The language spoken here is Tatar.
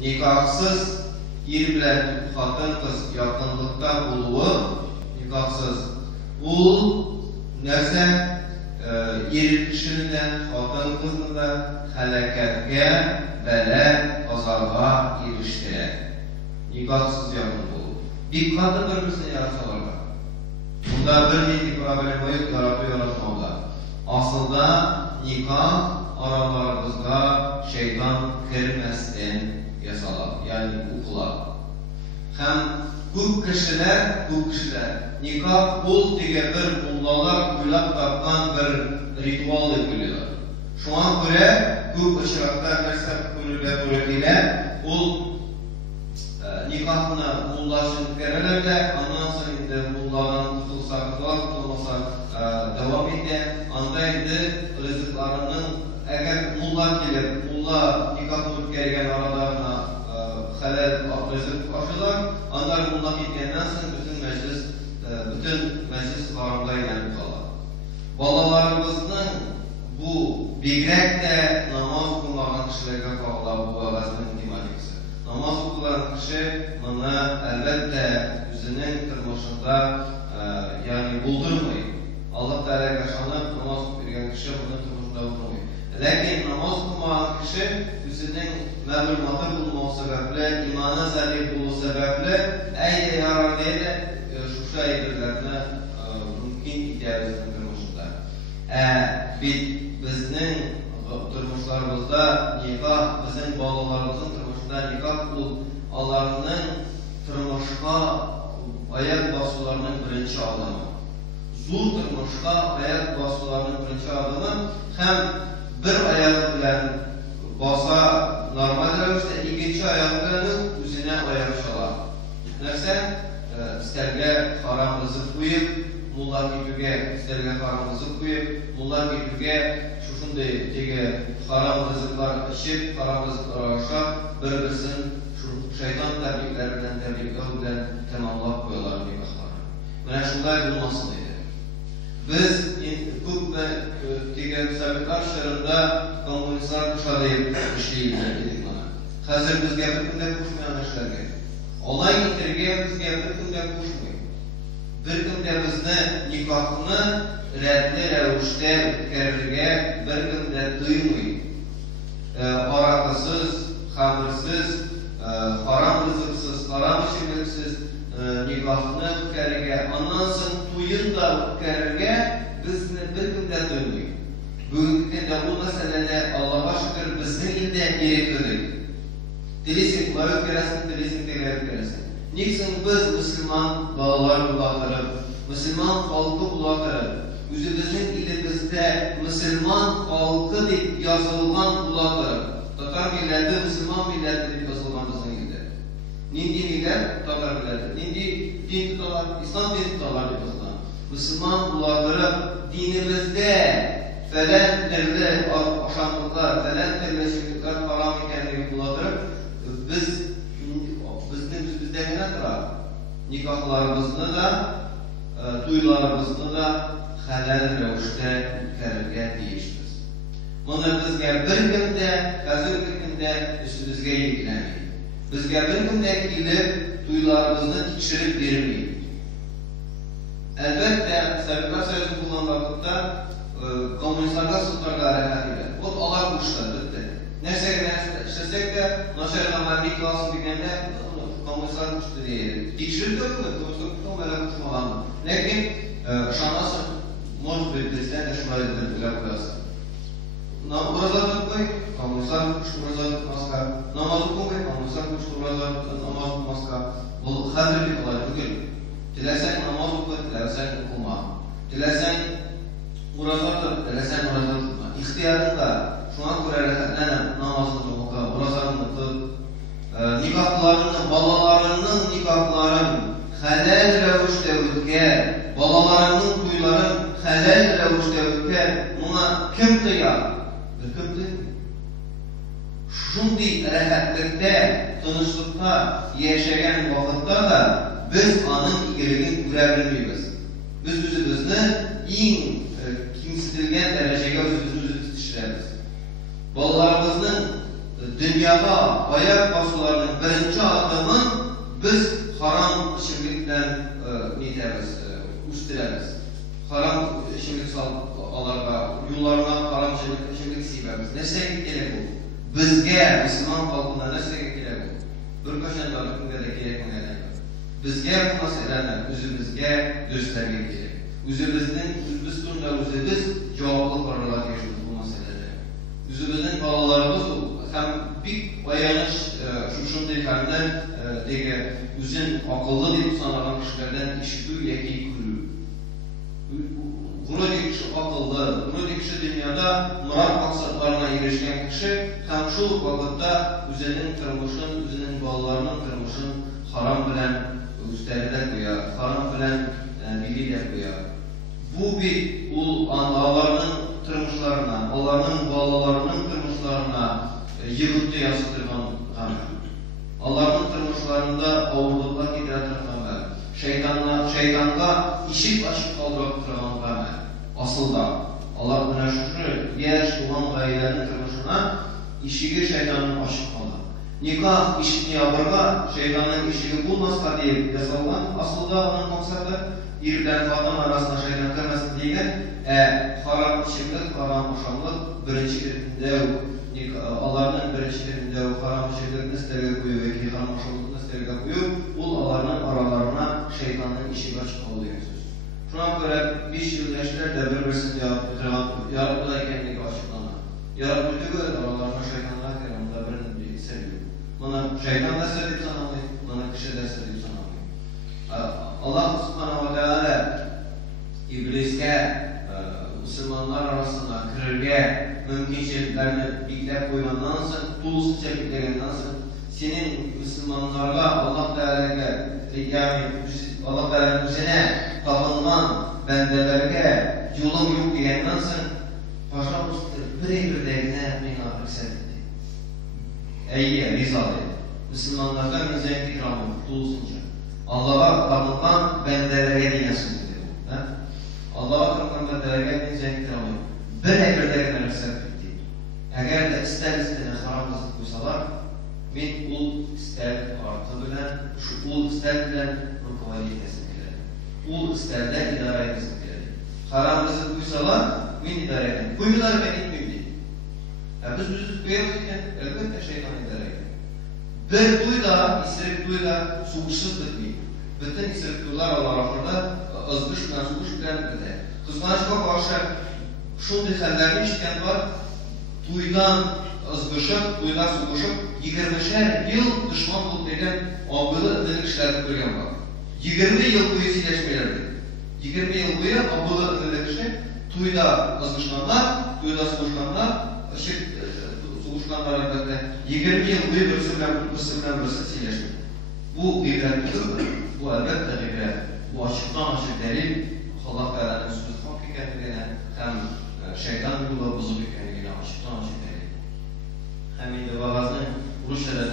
nikahsız ир белән хатын-кыз якынлыкта булуы, никахсыз, ул нәрсә ир кешене дә, хатын-кызны да һәлакәткә, бәла, азабка ирештерә. Никахсыз якын булу. Бик каты бер-берсенә ярашалар. Бунда бернинди проблема юк, ярату-яратмауда. Асылда никах араларыбызга шәйтан кермәстән ясала, ягъни укыла. Һәм күп кешеләр никах ул дигән бер муллалар уйлап тапкан бер ритуал дип уйлыйлар. Шуңа күрә күп очракта нәрсә күрергә туры килә, ул никахны мулласын үткәрәләр дә, аннан соң инде мулладан тотылса, тотылмаса дәвам итә. Анда инде ризыкларының әгәр мулла килеп, мулла никахны үткәргән арада гына хәләл ризык ашыйлар, аннан мулла киткәннән соң бөтен мәҗлес харамга әйләнеп кала. Балаларыбызның бу бигрәк тә намаз укымаган кешеләргә кагыла бу вәгазьнең тематикасы. Намаз укыган кеше моны әлбәттә үзенең тормышында ягъни булдырмый. Аллаһ Тәгаләгә ышанып намаз укыган кеше моны тормышында булдырмый. Ләкин намаз укымаган кеше үзенең мәгълүматы булмау сәбәпле, иманы зәгыйф булу сәбәпле, әйдә ярар диде, шушы әйберләрне мөмкин итә безнең тормышында. Бит безнең тормышларыбызда никах, безнең балаларыбызның тормышында никах ул аларның тормышка аяк басуларының беренче адымы. Зур тормышка аяк басуларының беренче адымы һәм бер аяк белән баса нормаль рәвештә, икенче аяк белән үзенә аяк чала. Нәрсә? Стәлгә харам ризык куеп, мулла китүгә, стәлгә харам ризык куеп, мулла китүгә шушындый теге харам ризыклар эчеп, харам ризыклар ашап, бер-берсен шайтан тәрбияләре белән тәрбияләү белән тәмамлап куялар никахларны. Менә шулай булмасын иде. Без күпме теге Советлар чорында коммунистлар кушадып эшләйләр идек моны. Хәзер безгә беркем дә кушмый эшләргә. Алай итәргә безгә беркем дә кушмый. Беркем дә безне никахны рәтле рәвештә үткәрергә беркем дә тыймый. Аракысыз, хәмерсез, харам ризыксыз, харам эчемлексез никахны үткәрергә, аннан соң туйын да үткәрергә безне беркем дә тыймый. Бүгенге көндә бу мәсьәләдә Аллаһка шөкер безнең илдә иреклек. Телисең булып керәсең, телисең тегеләр керәсең. Ник соң без мөселман балалар була торып, мөселман халкы була торып, үзебезнең илебездә мөселман халкы дип язылган була торып, татар милләте, мөселман милләте дип язылган безнең илдә. Нинди милләт? Татар милләте. Нинди дин тоталар? Ислам дин тоталар дип язылган. Мөселман була торып, динебездә фәлән төрле ашамлыклар, фәлән төрле шикелләр харам икәнлеге була торып, бездә генә тора. Никахларыбызны да, туйларыбызны да хәләл рәвештә үткәрергә тиешбез. Моны безгә беркем дә хәзерге көндә үсебезгә йөкләми. Безгә беркем дә килеп туйларыбызны тикшереп бирми. Әлбәттә, Советлар Союзы булган вакытта коммунистларга судларга хәрәкәт итә. Вот алар кушты, бетте. Нәрсәгә эшләсәк тә, начар гамәли класс дигәндә коммунистлар кушты диye. Тикшердек ми? Коммунистлар кушмаган. Ләкин шанасы может быть бездән дә шулай дип уйлап куясыз. Ураза тотмый, коммунистлар кушты ураза тотмаска. Намаз укымый, коммунистлар кушты ураза намаз укымаска. Бу хәзерге булар түгел. Теләсәң намаз укы, теләсәң укыма. Теләсәң ураза тот, теләсәң ураза тотма. Ихтиярыңда. Шуңа күрә рәхәтләнеп намазны укы, уразаны тот. Никахларны, балаларының никахларын хәләл рәвештә үткәр, балаларының туйларын хәләл рәвештә үткәр. Моңа кем тыя? Беркем тыя. Шундый рәхәтлектә, тынычлыкта яшәгән вакытта да без аның игелеген күрә белмибез. Без үзебезне иң кимсетелгән дәрәҗәгә үзебезне төшерәбез. Балаларыбызның dünyada ayak basılarının birinci adımı biz haram içimlikten üstüremiz. Haram içimlik alarga, yollarına haram içimlik sibemiz. Nesine gerek bu? Bizge, Müslüman halkına nesine gerek bu? Bir kaşanlarlık müddet gerek mi? Bizge bu meseleni özümüzge göstermek gerek. Özümüzün cevaplı kararlar yaşadık bu meselede. Özümüzün balalarımız hem bir bayanış şunday hemden özün akıllı deyip sanaran kişilerden işitü yeki kürü. Bunu deyip kişi akıllı, bunu deyip kişi dünyada murat maksatlarına erişken kişi hem şu vakitte özünün kırmışın, özünün balalarının kırmışın haram bilen üstlerine koyar, haram bilen biliyle koyar. Bu bir Allah'ın tırmışlarına, Allah'ın balalarının tırmışlarına yığıntı yansıtırgan hamle. Allah'ın tırmışlarında avurlukla gidiratırgan hamle. Şeytanga işik açık kaldıraktırgan hamle. Aslında Allah buna şükür yer olan gayelerin tırmışına işigi şeytanın açık kaldı. Nikah işini yaparga şeytanın işigi bulmazsa diye yazılan aslında onun maksadı İrden kadın arasında şeytan kırmasın diye haram içimlik, haram boşanlık birinci birinde Allah'ın birinci birinde haram içimlik nestege koyuyor ve haram boşanlık nestege koyuyor. Bu Allah'ın aralarına şeytanın işi açık oluyor söz. Şuna göre 5 yıl yaşlarda birisini yaratmadayken açıklama. Yaratmadığı göre aralarına şeytanlar kırmında birini seviyor. Bana şeytan da sevip sanamıyor, bana kişi de sevip sanamıyor. Allah subhanahu wa ta'ala İblis'e Müslümanlar arasında kırırga mümkünçiliklerini biklep koygandan sonra tulusu çekildiğinden sonra senin Müslümanlarla Allah Teala'ya yani Allah Teala'nın üzerine tapınılan bendelerge yolum yok diyenden sonra başka birebirlerine münafık sevdi. Eyye, rizalı. Müslümanlarla müzeyyen ikramı tulusunca. Allah'a tapılan bendelere dinlesin diyor. Allah'a tapılan bendelere dinleyecek ikramı. Birebirlerine rüksel bitti. Eğer de ister-istene haramızı koysalar, men ul ister artı bilen, şu ul ister bilen rukuvaliyetesini bilen. Ul isterle idare etmesini bilen. Haramızı koysalar, men idare eden. Koyular ben etmeyeyim değil. Biz koyarız iken elbette şeytan idare eden. Bir duyda, istek duyda soğuşsuz bitmeyin. Bütün istek duylar Allah'ında ızgış bilen, soğuş bilen biter. Kızmanışma karşı şunday hallerini işiten var. Duydan ızgışıp, duydan soğuşup 20'şer yıl düşman bulup degen abılı ıdılık işlerini görgen var. 20 yıl boyu sileşmelerdi. 20 yıl boyu abılı ıdılık işi duyda ızgışlanlar, duyda soğuşlanlar, soğuşlanlar elbette 20 yıl boyu birisi sileşmek. Bu ibretlidir. Bu elbette ibret. Bu açıktan açık delil Allah Teala'nın sözü hak ekenliğine hem şeytan yolu bozuk ekenliğine açıktan açık delil. Hem indi babasının Rusya'da